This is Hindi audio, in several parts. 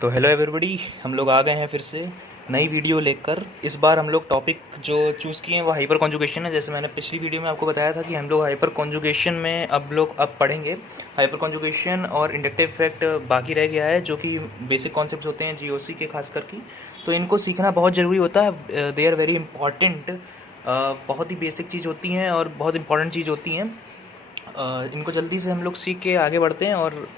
तो हेलो एवरीबॉडी, हम लोग आ गए हैं फिर से नई वीडियो लेकर। इस बार हम लोग टॉपिक जो चूज़ किए हैं वो हाइपर कॉन्जुगेशन है। जैसे मैंने पिछली वीडियो में आपको बताया था कि हम लोग हाइपर कॉन्जुगेशन में अब पढ़ेंगे। हाइपर कॉन्जुगेशन और इंडक्टिव इफेक्ट बाकी रह गया है, जो कि बेसिक कॉन्सेप्ट्स होते हैं जीओसी के खास करके। तो इनको सीखना बहुत ज़रूरी होता है। They are very important. बहुत ही बेसिक चीज़ होती हैं और बहुत इंपॉर्टेंट चीज़ होती हैं। इनको जल्दी से हम लोग सीख के आगे बढ़ते हैं और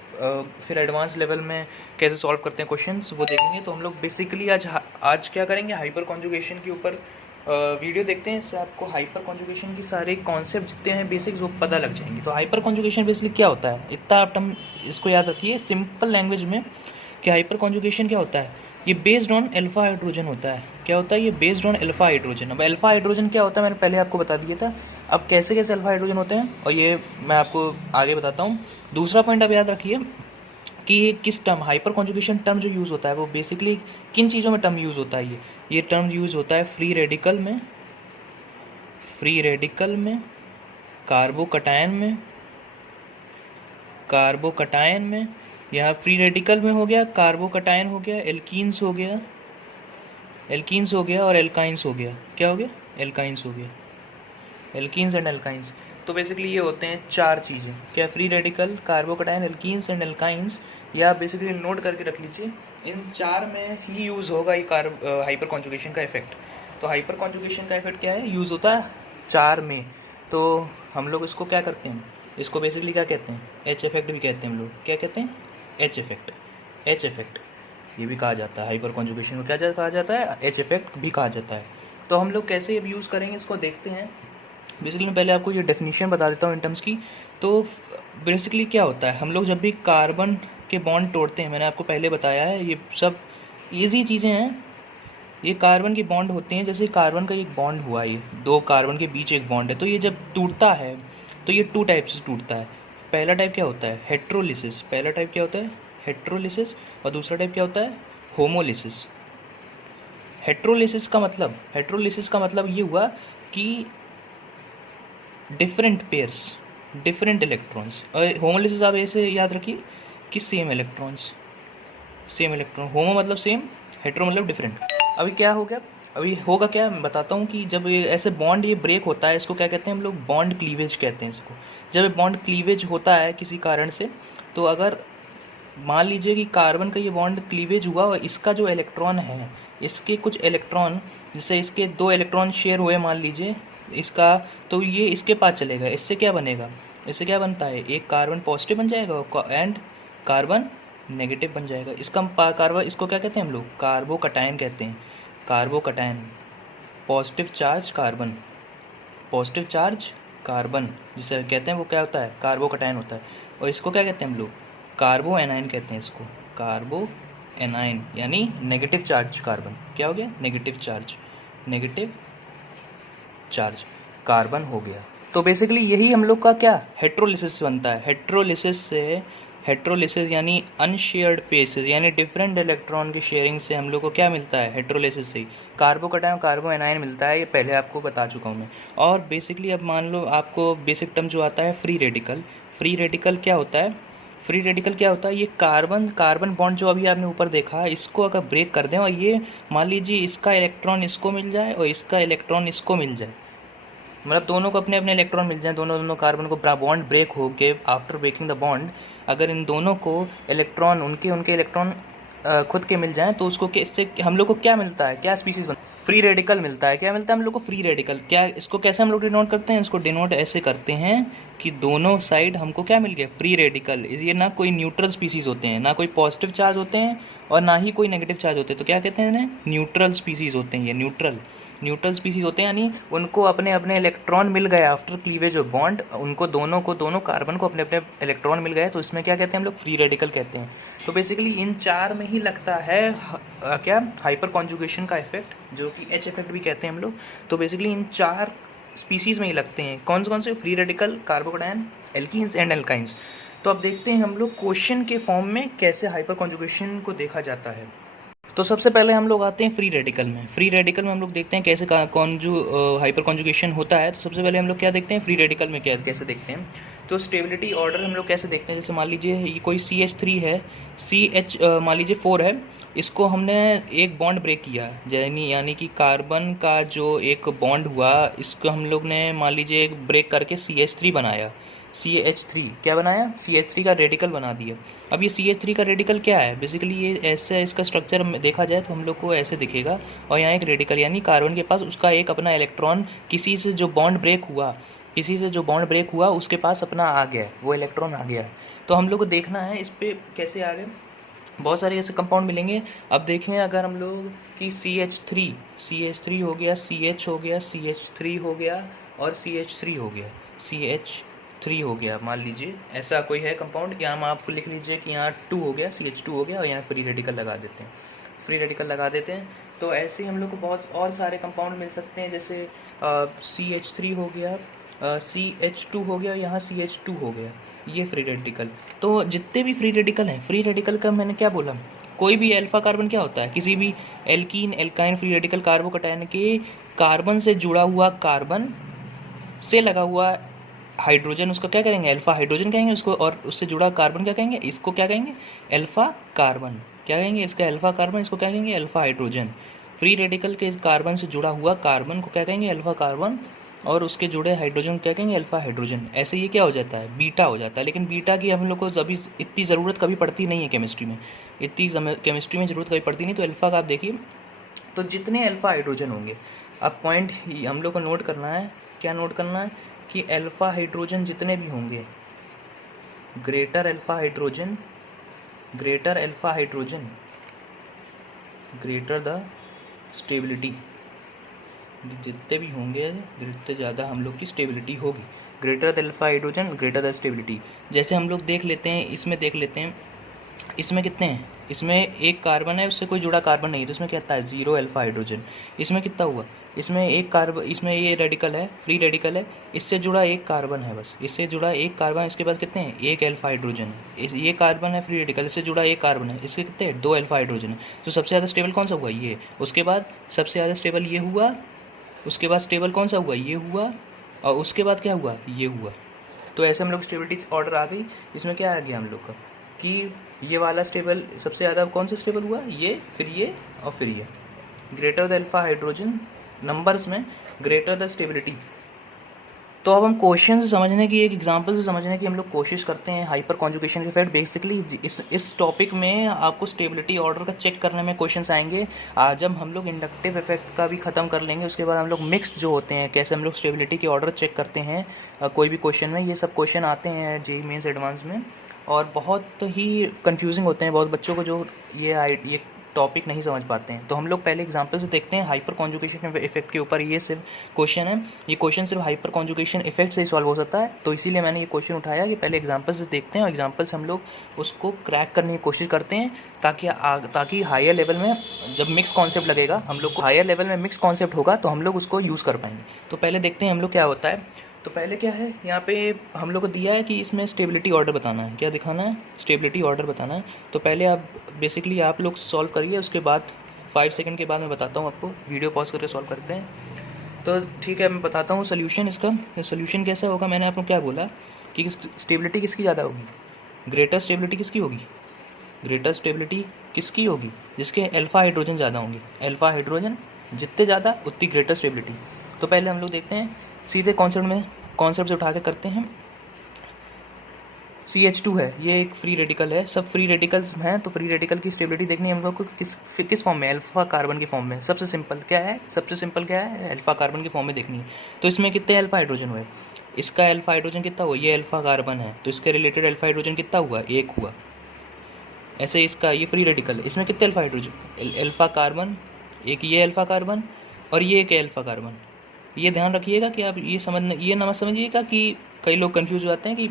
फिर एडवांस लेवल में कैसे सॉल्व करते हैं क्वेश्चंस वो देखेंगे। तो हम लोग बेसिकली आज क्या करेंगे, हाइपर कॉन्जुगेशन के ऊपर वीडियो देखते हैं। इससे आपको हाइपर कॉन्जुगेशन की सारे कॉन्सेप्ट जितने हैं बेसिक्स वो पता लग जाएंगे। तो हाइपर कॉन्जुगेशन बेसिकली क्या होता है, इतना आप इसको याद रखिए सिंपल लैंग्वेज में कि हाइपर कॉन्जुगेशन क्या होता है। ये बेस्ड ऑन अल्फा हाइड्रोजन होता है। क्या होता है ये? Based on alpha hydrogen. अब अल्फा हाइड्रोजन क्या होता है मैंने पहले आपको बता दिया था। अब कैसे कैसे अल्फा हाइड्रोजन होते हैं और ये मैं आपको आगे बताता हूँ। दूसरा पॉइंट आप याद रखिए कि ये किस टर्म, हाइपर कॉन्जुगेशन टर्म जो यूज़ होता है वो बेसिकली किन चीज़ों में टर्म यूज़ होता है। ये टर्म यूज़ होता है फ्री रेडिकल में, कार्बोकटायन में। यहाँ फ्री रेडिकल में हो गया, कार्बोकटायन हो गया, एल्कीन्स हो गया और एल्काइंस हो गया। क्या हो गया? एल्काइंस हो गया, एल्कीन्स एंड एल्काइंस। तो बेसिकली ये होते हैं चार चीज़ें। क्या? Free radical, carbocation, alkenes and alkynes. या आप बेसिकली नोट करके रख लीजिए, इन चार में ही यूज़ होगा ये हाइपर कॉन्जुगेशन का इफेक्ट। तो हाइपर कॉन्जुगेशन का इफेक्ट क्या है? यूज़ होता है चार में। तो हम लोग इसको क्या करते हैं, इसको बेसिकली क्या कहते हैं? एच इफेक्ट भी कहते हैं हम लोग। क्या कहते हैं? एच इफेक्ट ये भी कहा जाता है। हाइपर कॉन्जुगेशन को क्या कहा जाता है? एच इफेक्ट भी कहा जाता है। तो हम लोग कैसे अब यूज़ करेंगे इसको देखते हैं। बेसिकली मैं पहले आपको ये डेफिनेशन बता देता हूँ इन टर्म्स की। तो बेसिकली क्या होता है, हम लोग जब भी कार्बन के बॉन्ड तोड़ते हैं, मैंने आपको पहले बताया है, ये सब ईजी चीज़ें हैं। ये कार्बन के बॉन्ड होते हैं। जैसे कार्बन का एक बॉन्ड हुआ, ये दो कार्बन के बीच एक बॉन्ड है, तो ये जब टूटता है तो ये टू टाइप से टूटता है। पहला टाइप क्या होता है? हेट्रोलिसिस। और दूसरा टाइप क्या होता है? होमोलिसिस। हेट्रोलिसिस का मतलब ये हुआ कि डिफरेंट पेयर्स, डिफरेंट इलेक्ट्रॉन्स। और होमोलिसिस आप ऐसे याद रखिए कि सेम इलेक्ट्रॉन। होमो मतलब सेम, हेट्रो मतलब डिफरेंट। अभी क्या हो गया, अभी होगा क्या मैं बताता हूँ कि जब ये ऐसे बॉन्ड ये ब्रेक होता है, इसको क्या कहते हैं हम लोग? बॉन्ड क्लीवेज कहते हैं इसको। जब ये बॉन्ड क्लीवेज होता है किसी कारण से, तो अगर मान लीजिए कि कार्बन का ये बॉन्ड क्लीवेज हुआ और इसका जो इलेक्ट्रॉन है, इसके कुछ इलेक्ट्रॉन, जैसे इसके दो इलेक्ट्रॉन शेयर हुए मान लीजिए इसका, तो ये इसके पास चलेगा। इससे क्या बनेगा? इससे क्या बनता है? एक कार्बन पॉजिटिव बन जाएगा एंड कार्बन नेगेटिव बन जाएगा। इसका कार्बन, इसको क्या कहते हैं हम लोग? कार्बोकटायन कहते हैं। कार्बोकटायन, पॉजिटिव चार्ज कार्बन जिसे कहते हैं वो क्या होता है? कार्बोकटायन होता है। और इसको क्या कहते हैं हम लोग? कार्बो एनाइन कहते हैं इसको। कार्बो एनाइन यानी नेगेटिव चार्ज कार्बन। क्या हो गया? नेगेटिव चार्ज कार्बन हो गया। तो बेसिकली यही हम लोग का क्या हेट्रोलिसिस बनता है। हेट्रोलिसिस यानी अनशेयर्ड पेसेस, यानी डिफरेंट इलेक्ट्रॉन की शेयरिंग से हम लोग को क्या मिलता है? हेट्रोलिसिस से ही कार्बोकटायन, कार्बो एनाइन मिलता है। ये पहले आपको बता चुका हूँ मैं। और बेसिकली अब मान लो आपको बेसिक टर्म जो आता है फ्री रेडिकल क्या होता है? ये कार्बन बॉन्ड जो अभी आपने ऊपर देखा, इसको अगर ब्रेक कर दें और ये मान लीजिए इसका इलेक्ट्रॉन इसको मिल जाए और इसका इलेक्ट्रॉन इसको मिल जाए, मतलब दोनों को अपने अपने इलेक्ट्रॉन मिल जाए, दोनों कार्बन को बॉन्ड ब्रेक हो के आफ्टर ब्रेकिंग द बॉन्ड, अगर इन दोनों को इलेक्ट्रॉन उनके इलेक्ट्रॉन खुद के मिल जाएं, तो उसको इससे हम लोग को क्या मिलता है? क्या स्पीसीज बनता है? फ्री रेडिकल मिलता है। क्या मिलता है हम लोग को? Free radical. क्या इसको कैसे हम लोग डिनोट करते हैं? इसको डिनोट ऐसे करते हैं कि दोनों साइड हमको क्या मिल गया? Free radical. ये ना कोई न्यूट्रल स्पीसीज होते हैं, ना कोई पॉजिटिव चार्ज होते हैं और ना ही कोई नेगेटिव चार्ज होते हैं। तो क्या कहते हैं इन्हें? न्यूट्रल स्पीसीज होते हैं। ये न्यूट्रल स्पीसीज होते हैं, यानी उनको अपने अपने इलेक्ट्रॉन मिल गए आफ्टर क्लीवेज ऑफ बॉन्ड। उनको दोनों कार्बन को अपने अपने इलेक्ट्रॉन मिल गए, तो इसमें क्या कहते हैं हम लोग? फ्री रेडिकल कहते हैं। तो बेसिकली इन चार में ही लगता है क्या? हाइपर कॉन्जुगेशन का इफेक्ट, जो कि एच इफेक्ट भी कहते हैं हम लोग। तो बेसिकली इन चार स्पीसीज में ही लगते हैं। कौन से? Free radical, carbocation, alkenes and alkynes. तो अब देखते हैं हम लोग क्वेश्चन के फॉर्म में कैसे हाइपर कॉन्जुगेशन को देखा जाता है। तो सबसे पहले हम लोग आते हैं फ्री रेडिकल में हम लोग देखते हैं कैसे हाइपर कॉन्जुगेशन होता है। तो सबसे पहले हम लोग क्या देखते हैं? फ्री रेडिकल में क्या कैसे देखते हैं। तो स्टेबिलिटी ऑर्डर हम लोग कैसे देखते हैं, जैसे मान लीजिए ये कोई CH3 है, मान लीजिए 4 है, इसको हमने एक बॉन्ड ब्रेक किया, यानी कि कार्बन का जो एक बॉन्ड हुआ इसको हम लोग ने मान लीजिए एक ब्रेक करके CH3 बनाया, CH3 क्या बनाया, CH3 का रेडिकल बना दिया। अब ये CH3 का रेडिकल क्या है, बेसिकली ये ऐसे इसका स्ट्रक्चर देखा जाए तो हम लोग को ऐसे दिखेगा, और यहाँ एक रेडिकल यानी कार्बन के पास उसका एक अपना इलेक्ट्रॉन किसी से जो बॉन्ड ब्रेक हुआ उसके पास अपना आ गया, वो इलेक्ट्रॉन आ गया। तो हम लोग को देखना है इस पर कैसे आ गए, बहुत सारे ऐसे कंपाउंड मिलेंगे। अब देखें अगर हम लोग कि CH3 हो गया, CH हो गया, CH3 हो गया और CH3 हो गया, CH3 हो गया, मान लीजिए ऐसा कोई है कंपाउंड, यहाँ हम आपको लिख लीजिए कि यहाँ 2 हो गया, CH2 हो गया, और यहाँ फ्री रेडिकल लगा देते हैं। तो ऐसे ही हम लोग को बहुत और सारे कंपाउंड मिल सकते हैं, जैसे CH3 हो गया, CH2 हो गया, यहाँ CH2 हो गया, ये फ्री रेडिकल। तो जितने भी फ्री रेडिकल हैं, फ्री रेडिकल का मैंने क्या बोला, कोई भी अल्फा कार्बन क्या होता है, किसी भी alkene alkyne free radical carbocation के कार्बन से जुड़ा हुआ, कार्बन से लगा हुआ हाइड्रोजन, उसको क्या करेंगे, अल्फा हाइड्रोजन कहेंगे उसको, और उससे जुड़ा कार्बन क्या कहेंगे, इसको क्या कहेंगे, अल्फा कार्बन। क्या कहेंगे, इसका अल्फा कार्बन, इसको क्या कहेंगे, अल्फा हाइड्रोजन। फ्री रेडिकल के कार्बन से जुड़ा हुआ कार्बन को क्या कहेंगे, अल्फा कार्बन, और उसके जुड़े हाइड्रोजन क्या कहेंगे, अल्फा हाइड्रोजन। ऐसे ये क्या हो जाता है, बीटा हो जाता है। लेकिन बीटा की हम लोग को अभी इतनी ज़रूरत कभी पड़ती नहीं है केमिस्ट्री में, केमिस्ट्री में ज़रूरत कभी पड़ती नहीं। तो अल्फा का आप देखिए, तो जितने अल्फा हाइड्रोजन होंगे, अब पॉइंट हम लोग को नोट करना है, क्या नोट करना है कि अल्फा हाइड्रोजन जितने भी होंगे, greater alpha hydrogen, greater the stability, जितने भी होंगे जितने ज़्यादा हम लोग की स्टेबिलिटी होगी। Greater the alpha hydrogen, greater the stability. जैसे हम लोग देख लेते हैं, इसमें देख लेते हैं, इसमें कितने हैं, इसमें एक कार्बन है, उससे कोई जुड़ा कार्बन नहीं है, तो इसमें क्या आता है, 0 अल्फा हाइड्रोजन। इसमें कितना हुआ, इसमें एक कार्बन, इसमें ये रेडिकल है, फ्री रेडिकल है, इससे जुड़ा एक कार्बन है, बस इससे जुड़ा एक कार्बन, इसके पास कितने हैं, 1 अल्फा हाइड्रोजन है। ये कार्बन है फ्री रेडिकल, इससे जुड़ा एक कार्बन है, इसके कितने हैं, 2 अल्फा हाइड्रोजन है। तो सबसे ज़्यादा स्टेबल कौन सा हुआ, ये। उसके बाद सबसे ज़्यादा स्टेबल ये हुआ, उसके बाद स्टेबल कौन सा हुआ, ये हुआ, और उसके बाद क्या हुआ, ये हुआ। तो ऐसे हम लोग स्टेबिलिटी ऑर्डर आ गई। इसमें क्या आ गया हम लोग का कि ये वाला स्टेबल सबसे ज़्यादा कौन सा स्टेबल हुआ, ये, फिर ये, और फिर ये। Greater the alpha hydrogen, numbers में ग्रेटर द स्टेबिलिटी। तो अब हम क्वेश्चन से समझने की, एक एग्जांपल से समझने की हम लोग कोशिश करते हैं, हाइपर कॉन्जुगेशन के इफेक्ट। बेसिकली इस टॉपिक में आपको स्टेबिलिटी ऑर्डर का चेक करने में क्वेश्चंस आएंगे। जब हम लोग इंडक्टिव इफेक्ट का भी ख़त्म कर लेंगे, उसके बाद हम लोग मिक्स जो होते हैं, कैसे हम लोग स्टेबिलिटी के ऑर्डर चेक करते हैं कोई भी क्वेश्चन में, ये सब क्वेश्चन आते हैं जेईई मेंस एडवांस में, और बहुत ही कन्फ्यूजिंग होते हैं बहुत बच्चों को, जो ये टॉपिक नहीं समझ पाते हैं। तो हम लोग पहले एग्जांपल से देखते हैं हाइपर कॉन्जुगेशन इफेक्ट के ऊपर। ये सिर्फ क्वेश्चन है, ये क्वेश्चन सिर्फ हाइपर कॉन्जुगेशन इफेक्ट से ही सॉल्व हो सकता है, तो इसीलिए मैंने ये क्वेश्चन उठाया कि पहले एग्जांपल से देखते हैं, और एग्जांपल से हम लोग उसको क्रैक करने की कोशिश करते हैं, ताकि हायर लेवल में जब मिक्स कॉन्सेप्ट लगेगा, हम लोग को हायर लेवल में मिक्स कॉन्सेप्ट होगा तो हम लोग उसको यूज़ कर पाएंगे। तो पहले देखते हैं हम लोग क्या होता है। तो पहले क्या है, यहाँ पे हम लोग को दिया है कि इसमें स्टेबिलिटी ऑर्डर बताना है, क्या दिखाना है, स्टेबिलिटी ऑर्डर बताना है। तो पहले आप बेसिकली आप लोग सॉल्व करिए, उसके बाद 5 सेकंड के बाद मैं बताता हूँ आपको, वीडियो पॉज करके सॉल्व करते हैं। तो ठीक है, मैं बताता हूँ सोल्यूशन इसका। सोल्यूशन कैसा होगा, मैंने आपको क्या बोला कि स्टेबिलिटी किसकी ज़्यादा होगी, ग्रेटर स्टेबिलिटी किसकी होगी, ग्रेटर स्टेबिलिटी किसकी होगी, जिसके अल्फा हाइड्रोजन ज़्यादा होंगे, अल्फा हाइड्रोजन जितने ज़्यादा उतनी ग्रेटर स्टेबिलिटी। तो पहले हम लोग देखते हैं सीधे कॉन्सेप्ट से उठा के करते हैं। CH2 है, ये एक फ्री रेडिकल है, सब फ्री रेडिकल्स हैं, तो फ्री रेडिकल की स्टेबिलिटी देखनी है हम लोग को किस फॉर्म में, अल्फा कार्बन के फॉर्म में। सबसे सिंपल क्या है, अल्फा कार्बन के फॉर्म में देखनी है। तो इसमें कितने अल्फा हाइड्रोजन हुए, इसका अल्फा हाइड्रोजन कितना हुआ, ये अल्फा कार्बन है, तो इसके रिलेटेड अल्फा हाइड्रोजन कितना हुआ, 1 हुआ। ऐसे इसका, ये फ्री रेडिकल है, इसमें कितने अल्फा हाइड्रोजन, अल्फा कार्बन, एक ये अल्फा कार्बन और ये एक अल्फा कार्बन। ये ध्यान रखिएगा कि आप ये ना मत समझिएगा कि कई लोग कंफ्यूज हो जाते हैं कि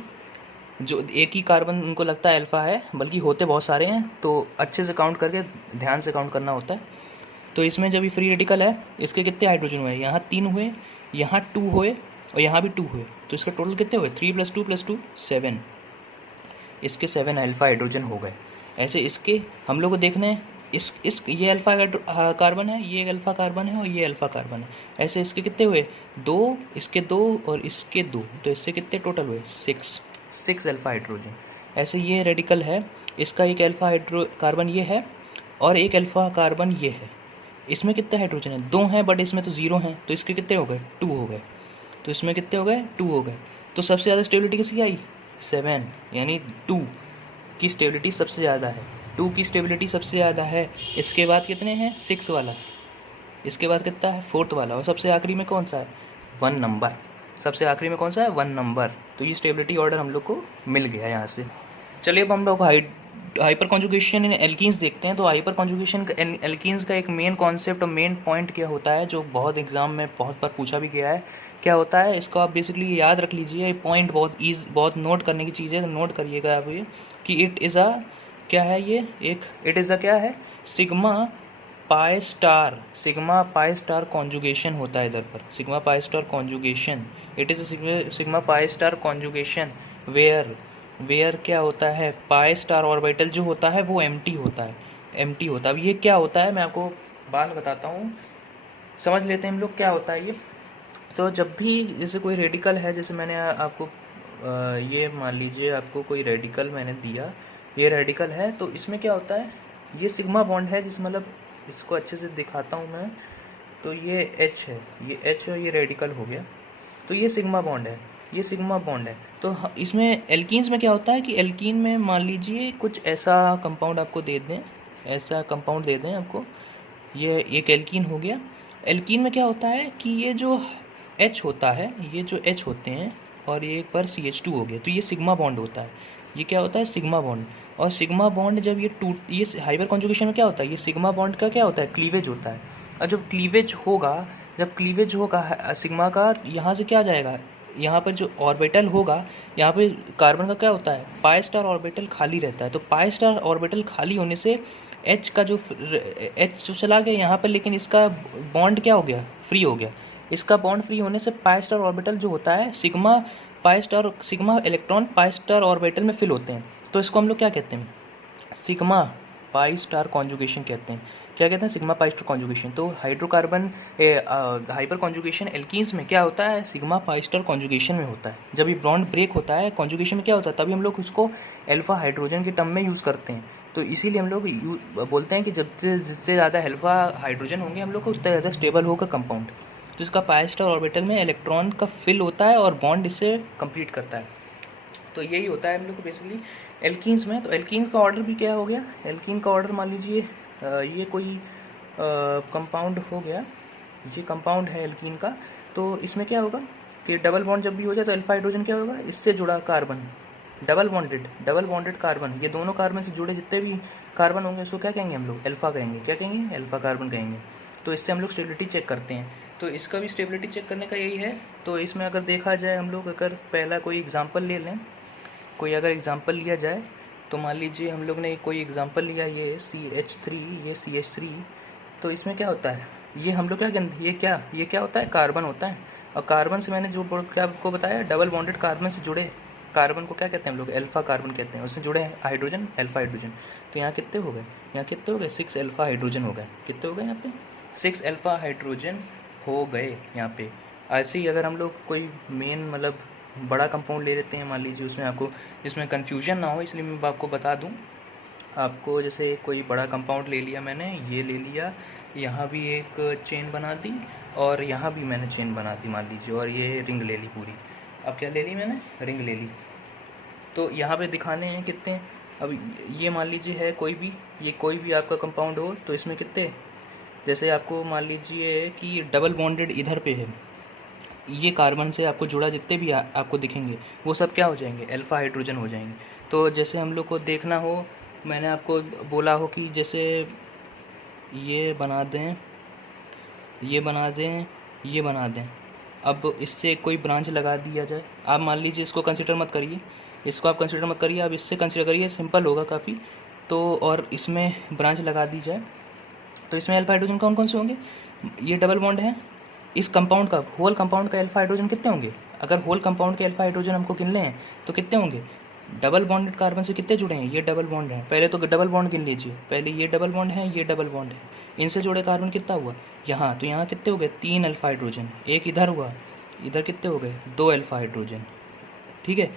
जो एक ही कार्बन उनको लगता है अल्फा है, बल्कि होते बहुत सारे हैं, तो अच्छे से काउंट करके ध्यान से काउंट करना होता है। तो इसमें जब ये फ्री रेडिकल है, इसके कितने हाइड्रोजन हुए, यहाँ 3 हुए, यहाँ 2 हुए, और यहाँ भी 2 हुए, तो इसका टोटल कितने हुए, 3 + 2 + 2 7। इसके 7 अल्फा हाइड्रोजन हो गए। ऐसे इसके हम लोग को देखना है, ये अल्फा कार्बन है, ये अल्फा कार्बन है, और ये अल्फा कार्बन है। ऐसे इसके कितने हुए, 2, इसके 2 और इसके 2, तो इससे कितने टोटल हुए, 6। 6 अल्फा हाइड्रोजन। ऐसे ये रेडिकल है, इसका एक अल्फा हाइड्रो कार्बन ये है और एक अल्फा कार्बन ये है। इसमें कितने हाइड्रोजन है? 2 हैं, बट इसमें तो 0 हैं, तो इसके कितने हो गए? 2 हो गए। तो इसमें कितने हो गए? 2 हो गए। तो सबसे ज़्यादा स्टेबिलिटी किसकी आई? 7, यानी 2 की स्टेबिलिटी सबसे ज़्यादा है। 2 की स्टेबिलिटी सबसे ज़्यादा है। इसके बाद कितने हैं? 6 वाला। इसके बाद कितना है? 4th वाला। और सबसे आखिरी में कौन सा है? 1 नंबर। सबसे आखिरी में कौन सा है? 1 नंबर। तो ये स्टेबिलिटी ऑर्डर हम लोग को मिल गया यहाँ से। चलिए अब हम लोग हाइपर कॉन्जुगेशन इन एल्कीन्स देखते हैं। तो हाइपर कॉन्जुगेशन एल्कीन्स का एक मेन कॉन्सेप्ट और मेन पॉइंट क्या होता है, जो बहुत एग्जाम में बहुत बार पूछा भी गया है, क्या होता है इसको आप बेसिकली याद रख लीजिए। ये पॉइंट बहुत नोट करने की चीज़ है, नोट करिएगा आप ये कि इट इज़ अ क्या है, ये एक इट इज़ अ क्या है, सिग्मा पाई स्टार कॉन्जुगेशन होता है इधर पर, sigma pi star conjugation. It is sigma pi star conjugation where क्या होता है, पाई स्टार ऑर्बिटल जो होता है वो एम्प्टी होता है, अब ये क्या होता है मैं आपको बाद में बताता हूँ। समझ लेते हैं हम लोग क्या होता है ये। तो जब भी जैसे कोई रेडिकल है, जैसे मैंने आपको ये मान लीजिए आपको कोई रेडिकल मैंने दिया, ये रेडिकल है, तो इसमें क्या होता है, ये सिग्मा बॉन्ड है, जिस मतलब इसको अच्छे से दिखाता हूँ मैं। तो ये H है, ये H है, ये रेडिकल हो गया। तो ये सिग्मा बॉन्ड है, ये सिग्मा बॉन्ड है। तो इसमें एल्कीन्स में क्या होता है कि एल्कीन में मान लीजिए कुछ ऐसा कंपाउंड आपको दे दें, ऐसा कंपाउंड दे दें आपको, ये एक एल्कीन हो गया। एल्कीन में क्या होता है कि ये जो H होता है, ये जो H होते हैं और ये एक बार CH2 हो गया, तो ये सिग्मा बॉन्ड होता है। ये क्या होता है? Sigma bond. और सिग्मा बॉन्ड जब ये हाइपर कॉन्जुगेशन में क्या होता है, ये सिग्मा बॉन्ड का क्या होता है? क्लीवेज होता है। और जब क्लीवेज होगा सिग्मा का, यहाँ से क्या जाएगा, यहाँ पर जो ऑर्बिटल होगा, यहाँ पे कार्बन का क्या होता है? पाई स्टार ऑर्बिटल खाली रहता है। तो पाई स्टार ऑर्बिटल खाली होने से H का जो H जो चला गया यहाँ पर, लेकिन इसका बॉन्ड क्या हो गया? फ्री हो गया। इसका बॉन्ड फ्री होने से पाई स्टार ऑर्बिटल जो होता है, sigma electron pi star orbital में फिल होते हैं। तो इसको हम लोग क्या कहते हैं? सिग्मा पाई स्टार कॉन्जुगेशन कहते हैं। क्या कहते हैं? Sigma pi star conjugation. तो हाइड्रोकार्बन हाइपर कॉन्जुगेशन एल्कीन्स में क्या होता है? सिग्मा पाई स्टार कॉन्जुगेशन में होता है। जब ये बॉन्ड ब्रेक होता है कॉन्जुगेशन में क्या होता है, तभी हम लोग उसको अल्फा हाइड्रोजन के टर्म में यूज़ करते हैं। तो इसीलिए हम लोग बोलते हैं कि जितने ज़्यादा अल्फा हाइड्रोजन होंगे हम लोग को, उतना ज़्यादा स्टेबल होगा कंपाउंड। तो इसका पाई स्टार ऑर्बिटल में इलेक्ट्रॉन का फिल होता है और बॉन्ड इससे कंप्लीट करता है। तो यही होता है हम लोग को बेसिकली एल्कीन्स में। तो एल्कीन का ऑर्डर भी क्या हो गया? एल्कीन का ऑर्डर मान लीजिए ये कोई कंपाउंड हो गया, ये कंपाउंड है एल्कीन का। तो इसमें क्या होगा कि डबल बॉन्ड जब भी हो जाए तो अल्फा हाइड्रोजन क्या होगा, इससे जुड़ा कार्बन, डबल बॉन्डेड कार्बन, ये दोनों कार्बन से जुड़े जितने भी कार्बन होंगे उसको क्या कहेंगे हम लोग? अल्फा कहेंगे। क्या कहेंगे? अल्फा कार्बन कहेंगे। तो इससे हम लोग स्टेबिलिटी चेक करते हैं। तो इसका भी स्टेबिलिटी चेक करने का यही है। तो इसमें अगर देखा जाए, हम लोग अगर पहला कोई एग्जांपल ले लें, कोई अगर एग्जांपल लिया जाए, तो मान लीजिए हम लोग ने कोई एग्जांपल लिया, ये CH3, ये CH3। तो इसमें क्या होता है, ये हम लोग ये क्या होता है? कार्बन होता है। और कार्बन से मैंने जो क्या आपको बताया, डबल बॉन्डेड कार्बन से जुड़े कार्बन को क्या कहते हैं हम लोग? अल्फा कार्बन कहते हैं। उससे जुड़े हैं हाइड्रोजन, अल्फा हाइड्रोजन। तो यहाँ कितने हो गए? यहाँ कितने हो गए? 6 अल्फा हाइड्रोजन हो गए। कितने हो गए यहाँ पे? 6 अल्फा हाइड्रोजन हो गए यहाँ पे। ऐसे ही अगर हम लोग कोई मेन मतलब बड़ा कंपाउंड ले लेते हैं, मान लीजिए उसमें आपको, इसमें कन्फ्यूजन ना हो इसलिए मैं आपको बता दूँ आपको। जैसे कोई बड़ा कंपाउंड ले लिया मैंने, ये ले लिया, यहाँ भी एक चेन बना दी और यहाँ भी मैंने चेन बना दी मान लीजिए, और ये रिंग ले ली पूरी। अब क्या ले ली मैंने? रिंग ले ली। तो यहाँ पे दिखाने हैं कितने। अब ये मान लीजिए है कोई भी आपका कंपाउंड हो, तो इसमें कितने, जैसे आपको मान लीजिए कि डबल बॉन्डेड इधर पे है, ये कार्बन से आपको जुड़ा जितने भी आपको दिखेंगे वो सब क्या हो जाएंगे? अल्फा हाइड्रोजन हो जाएंगे। तो जैसे हम लोग को देखना हो, मैंने आपको बोला हो कि जैसे ये बना दें, ये बना दें, ये बना दें। अब इससे कोई ब्रांच लगा दिया जाए। आप मान लीजिए इसको कंसिडर मत करिए, इसको आप कंसिडर मत करिए, आप इससे कंसिडर करिए, सिंपल होगा काफ़ी। तो और इसमें ब्रांच लगा दी जाए, तो इसमें अल्फा हाइड्रोजन कौन कौन से होंगे? ये डबल बॉन्ड है, इस कंपाउंड का, होल कंपाउंड का अल्फा हाइड्रोजन कितने होंगे? अगर होल कंपाउंड के अल्फा हाइड्रोजन हमको गिनने हैं तो कितने होंगे? डबल बॉन्डेड कार्बन से कितने जुड़े हैं? ये डबल बॉन्ड है। पहले तो डबल बॉन्ड गिन लीजिए, पहले ये डबल बॉन्ड है, ये डबल बॉन्ड है, इनसे जुड़े कार्बन कितना हुआ यहाँ? तो यहाँ कितने हो गए? 3 अल्फा हाइड्रोजन। एक इधर हुआ, इधर कितने हो गए? 2 अल्फा हाइड्रोजन। ठीक है।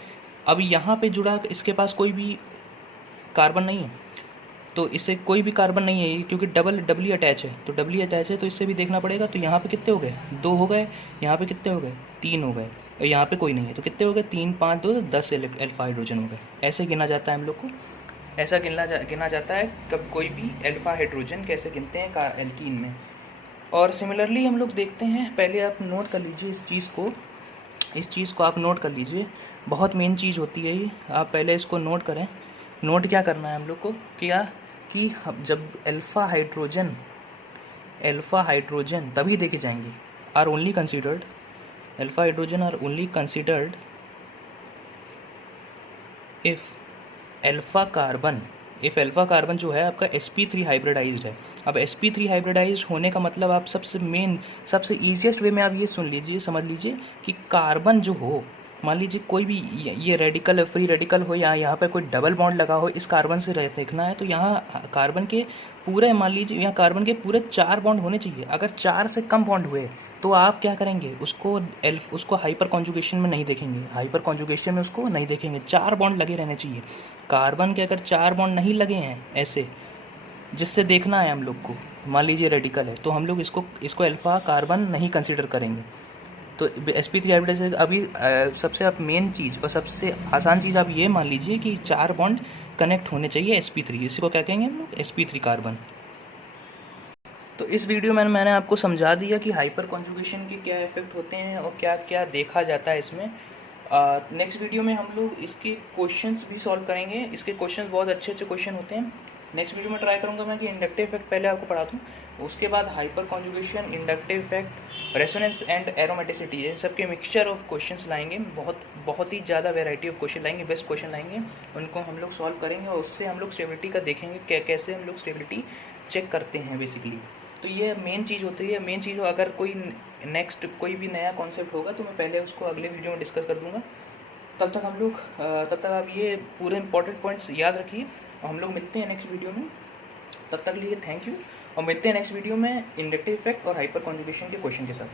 अब यहाँ पे जुड़ा इसके पास कोई भी कार्बन नहीं है, तो इससे कोई भी कार्बन नहीं है क्योंकि डबली अटैच है, तो डबली अटैच है तो इससे भी देखना पड़ेगा। तो यहाँ पे कितने हो गए, 2 हो गए, यहाँ पे कितने हो गए, 3 हो गए, और यहाँ पे कोई नहीं है तो कितने हो गए, 3 5 2 10 अल्फा हाइड्रोजन हो गए। ऐसे गिना जाता है हम लोग को, ऐसा गिना जाता है कब कोई भी अल्फा हाइड्रोजन कैसे गिनते हैं एल्कीन में। और सिमिलरली हम लोग देखते हैं, पहले आप नोट कर लीजिए इस चीज़ को आप नोट कर लीजिए, बहुत मेन चीज़ होती है ये, आप पहले इसको नोट करें। नोट क्या करना है हम लोग को, क्या कि जब अल्फा हाइड्रोजन तभी देखे जाएंगे, are only considered, alpha hydrogen are only considered if alpha carbon जो है आपका sp3 हाइब्रिडाइज्ड है। अब sp3 हाइब्रिडाइज्ड होने का मतलब आप सबसे ईजिएस्ट वे में आप ये सुन लीजिए, समझ लीजिए कि कार्बन जो हो, मान लीजिए कोई भी ये रेडिकल फ्री रेडिकल हो या यहाँ पे कोई डबल बॉन्ड लगा हो, इस कार्बन से देखना है तो यहाँ कार्बन के पूरे, मान लीजिए यहाँ कार्बन के पूरे 4 बॉन्ड होने चाहिए। अगर 4 से कम बॉन्ड हुए तो आप क्या करेंगे, उसको हाइपर कॉन्जुगेशन में नहीं देखेंगे, हाइपर कॉन्जुगेशन में उसको नहीं देखेंगे, 4 बॉन्ड लगे रहने चाहिए। कार्बन के अगर 4 बॉन्ड नहीं लगे हैं ऐसे जिससे देखना है हम लोग को, मान लीजिए रेडिकल है, तो हम लोग इसको अल्फा कार्बन नहीं कंसिडर करेंगे। तो sp3 हाइब्रिडाइजेशन अभी सबसे आप मेन चीज़ और सबसे आसान चीज़ आप ये मान लीजिए कि 4 बॉन्ड कनेक्ट होने चाहिए sp3, इसी को क्या कहेंगे हम लोग, sp3 कार्बन। तो इस वीडियो में मैंने आपको समझा दिया कि हाइपर कॉन्जुगेशन के क्या इफेक्ट होते हैं और क्या क्या देखा जाता है इसमें। नेक्स्ट वीडियो में हम लोग इसके क्वेश्चंस भी सॉल्व करेंगे, इसके क्वेश्चंस बहुत अच्छे क्वेश्चन होते हैं। नेक्स्ट वीडियो में ट्राई करूंगा मैं कि इंडक्टिव इफेक्ट पहले आपको पढ़ा दूँ, उसके बाद hyper conjugation, inductive effect, resonance and aromaticity, ये सबके मिक्सचर ऑफ क्वेश्चंस लाएंगे, बहुत ही ज़्यादा वेराइटी ऑफ क्वेश्चन लाएंगे, बेस्ट क्वेश्चन लाएंगे, उनको हम लोग सॉल्व करेंगे और उससे हम लोग स्टेबिलिटी का देखेंगे कैसे हम लोग स्टेबिलिटी चेक करते हैं बेसिकली। तो ये मेन चीज़ होती है, मेन चीज़ अगर कोई भी नया कॉन्सेप्ट होगा तो मैं पहले उसको अगले वीडियो में डिस्कस कर दूंगा। तब तक आप ये पूरे इंपॉर्टेंट पॉइंट्स याद रखिए और हम लोग मिलते हैं नेक्स्ट वीडियो में। तब तक लिए थैंक यू और मिलते हैं नेक्स्ट वीडियो में इंडक्टिव इफेक्ट और हाइपर कॉन्जुगेशन के क्वेश्चन के साथ।